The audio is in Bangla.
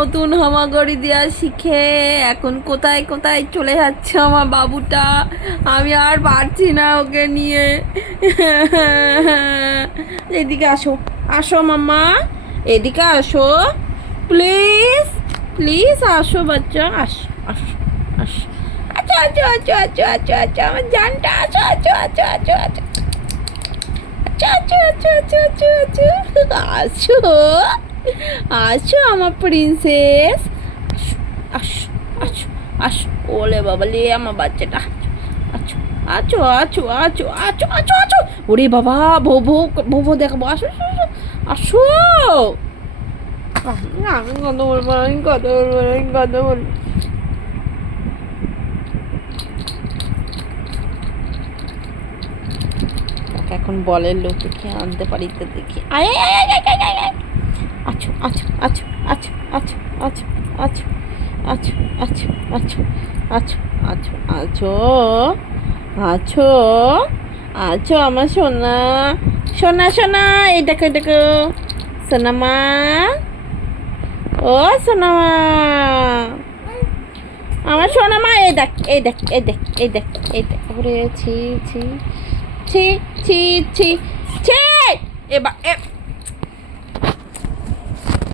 নতুন হামাগুড়ি দেওয়া শিখে এখন কোথায় কোথায় চলে যাচ্ছে আমার বাবুটা। আমি আর পারছি না ওকে নিয়ে। এদিকে আসো, আসো মাম্মা, এদিকে আসো, প্লিজ প্লিজ আসো বাচ্চা, আসো আসো আসো। আচ্ছা আচ্ছা আচ্ছা আচ্ছা আচ্ছা আচ্ছা আমার জানটা, আচ্ছা আচ্ছা আচ্ছা আচ্ছা আচ্ছা আচ্ছা আচ্ছা আচ্ছা আচ্ছা আচ্ছা আচ্ছা। আসো আসো আমার প্রিন্সেস, আসো আসো আসো। ওলে বাবা লে আমার বাচ্চাটা, আছো আছো আছো আছো আছো আছো আছো। ওরে বাবা, ভো ভো ভো ভো দেখাবো, আসো আসো আসো। আমি কথা বলবো, আমি কথা বলবো, আমি কথা বলবো। এখন বলের লোক দেখি আনতে পারি তো দেখি। আয় আয় আয় আয় আয় আয় আয়। আছো আছো আছো আছো আছো আছো আছো আছো আছো আছো আছো আছো আছো আছো আছো আমার সোনা, সোনা সোনা, এই দেখো এই দেখো সোনা মা, ও সোনা মা, আমার সোনা মা, এই দেখ এই দেখ এই দেখ এই দেখ এই দেখ। ওরে ছি ছি ছি ছি ছি ছি। এবার